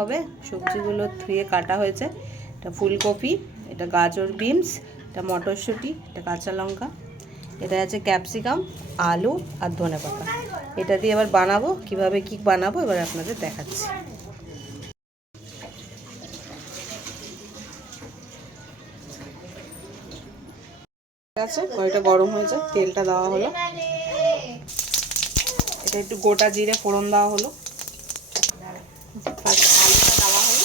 হবে সবজিগুলো ধুয়ে কাটা হয়েছে। এটা ফুলকপি, এটা গাজর বিনস, এটা মটরশুঁটি, এটা কাঁচা লঙ্কা, এটা আছে ক্যাপসিকাম, আলু আর ধনেপাতা। এটা দিয়ে এবার বানাবো। কিভাবে কি বানাবো এবার আপনাদের দেখাচ্ছি। ঠিক আছে, কড়াইটা গরম হয়েছে, তেলটা দেওয়া হলো। এটা একটু গোটা জিরে ফোড়ন দেওয়া হলো। আলুটা দেওয়া হলো।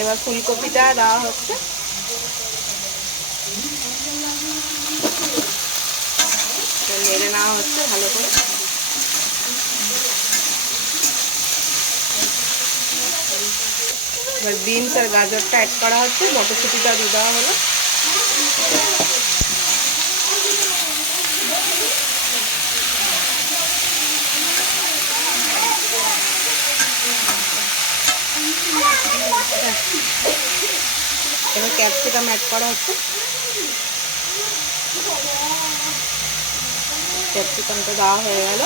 এবার ফুলকপিটা দেওয়া হচ্ছে। নেড়ে নেওয়া হচ্ছে ভালো করে। এবার বিনস আর গাজরটা অ্যাড করা হচ্ছে, মটরশুঁটিটা দিয়ে দেওয়া হলো। এবার ক্যাপসিকাম অ্যাড করা হচ্ছে। ক্যাপসিকামটা দেওয়া হয়ে গেল।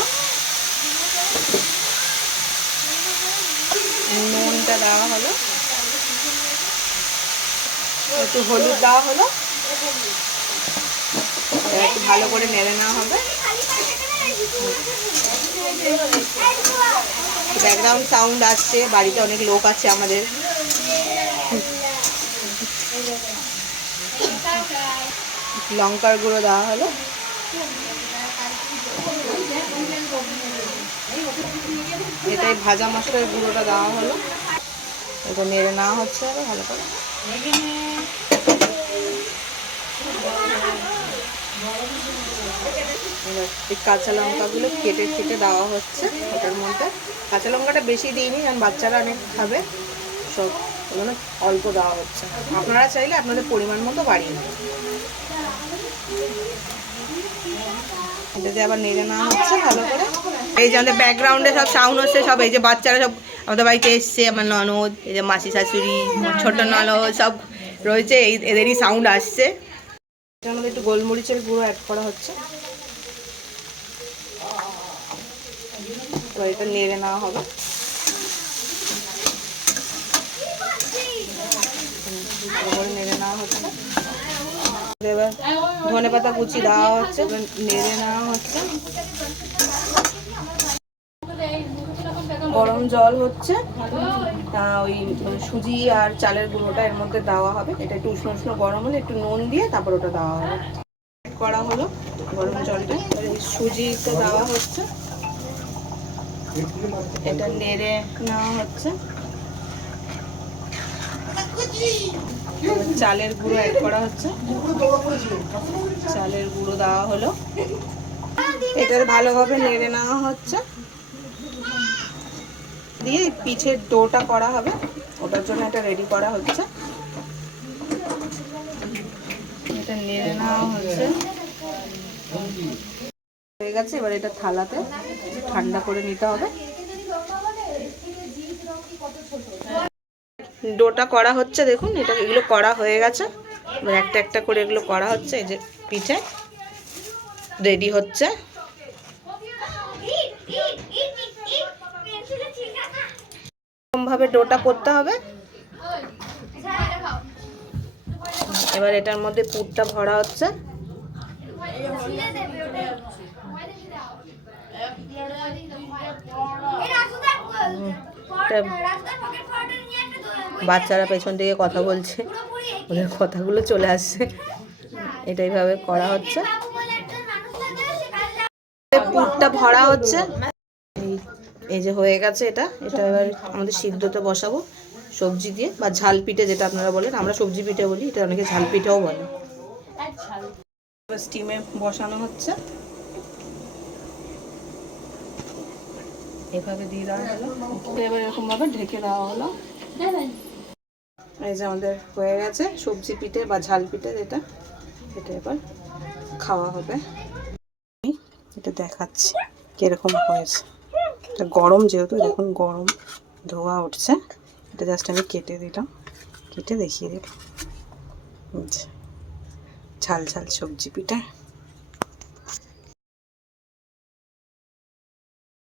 নুনটা দেওয়া হলো, একটু হলুদ দেওয়া হলো। একটু ভালো করে নেড়ে নেওয়া হবে। ব্যাকগ্রাউন্ড সাউন্ড আসছে, বাড়িতে অনেক লোক আছে আমাদের। লঙ্কার গুঁড়ো দেওয়া হলো। এটাই ভাজা মশলার গুঁড়োটা দেওয়া হলো। এটা নেড়ে নেওয়া হচ্ছে আবার ভালো করে। এই কাঁচা লঙ্কাগুলো কেটে কেটে দেওয়া হচ্ছে ওটার মধ্যে। কাঁচা লঙ্কাটা বেশি দিইনি, কারণ বাচ্চারা অনেক খাবে, সব ওগুলো অল্প দেওয়া হচ্ছে। আপনারা চাইলে আপনাদের পরিমাণ মতো বাড়িয়ে নেবেন। এটা দিয়ে আবার নেড়ে নেওয়া হচ্ছে ভালো করে। এই যে আমাদের ব্যাকগ্রাউন্ডে সব সাউন্ড হচ্ছে, সব এই যে বাচ্চারা সব আমাদের বাড়িতে এসছে, আমার ননদ, এই যে মাসি শাশুড়ি, ছোট ননদ সব রয়েছে, এদেরই সাউন্ড আসছে। এটার মধ্যে একটু গোলমরিচের গুঁড়ো অ্যাড করা হচ্ছে। এবার এটা নেড়ে নেওয়া হবে। নেড়ে নেওয়া হচ্ছে। এবার ধনেপাতা কুচি দেওয়া হচ্ছে, নেড়ে নেওয়া হচ্ছে। গরম জল হচ্ছে, ওই সুজি আর চালের গুঁড়োটা এর মধ্যে দেওয়া হবে। এটা একটু উষ্ণ উষ্ণ গরম হলে একটু নুন দিয়ে তারপর ওটা দেওয়া হবে। করা হলো গরম জলটা, সুজিটা দেওয়া হচ্ছে। এটা নেড়ে নেওয়া হচ্ছে। চালের গুঁড়ো অ্যাড করা হচ্ছে। চালের গুঁড়ো দেওয়া হলো। এটা ভালোভাবে নেড়ে নেওয়া হচ্ছে। দিয়ে পিঠের ডোটা করা হবে, ওটার জন্য এটা রেডি করা হচ্ছে। এটা নেড়ে নেওয়া হচ্ছে, হয়ে গেছে। এবার এটা থালাতে ঠান্ডা করে নিতে হবে। ডোটা করা হচ্ছে, দেখুন এটা এগুলো করা হয়ে গেছে। এবার একটা একটা করে এগুলো করা হচ্ছে। এই যে পিঠে রেডি হচ্ছে। এরকমভাবে ডোটা করতে হবে। এবার এটার মধ্যে পুরটা ভরা হচ্ছে। বাচ্চারা পেছন থেকে কথা বলছে, ওদের কথাগুলো চলে আসছে। এটাই ভাবে করা হচ্ছে। পুরটা ভরা হচ্ছে। এই যে হয়ে গেছে এটা। এটা এবার আমাদের সিদ্ধতে বসাবো সবজি দিয়ে, বা ঝাল পিঠে যেটা আপনারা বলেন, আমরা সবজি পিঠে বলি, এটা অনেকে ঝাল পিঠেও বলে। স্টিমে বসানো হচ্ছে। এভাবে দিয়ে দেওয়া হলো। এবার এরকম ভাবে ঢেকে দেওয়া হলো। এই যে আমাদের হয়ে গেছে সবজি পিঠে বা ঝাল পিঠে যেটা, এটা এবার খাওয়া হবে। এটা দেখাচ্ছি কীরকম হয়েছে। এটা গরম যেহেতু, দেখুন গরম ধোয়া উঠছে। এটা জাস্ট আমি কেটে দিলাম, কেটে দেখিয়ে দিলাম। ঝাল ঝাল সবজি পিঠা।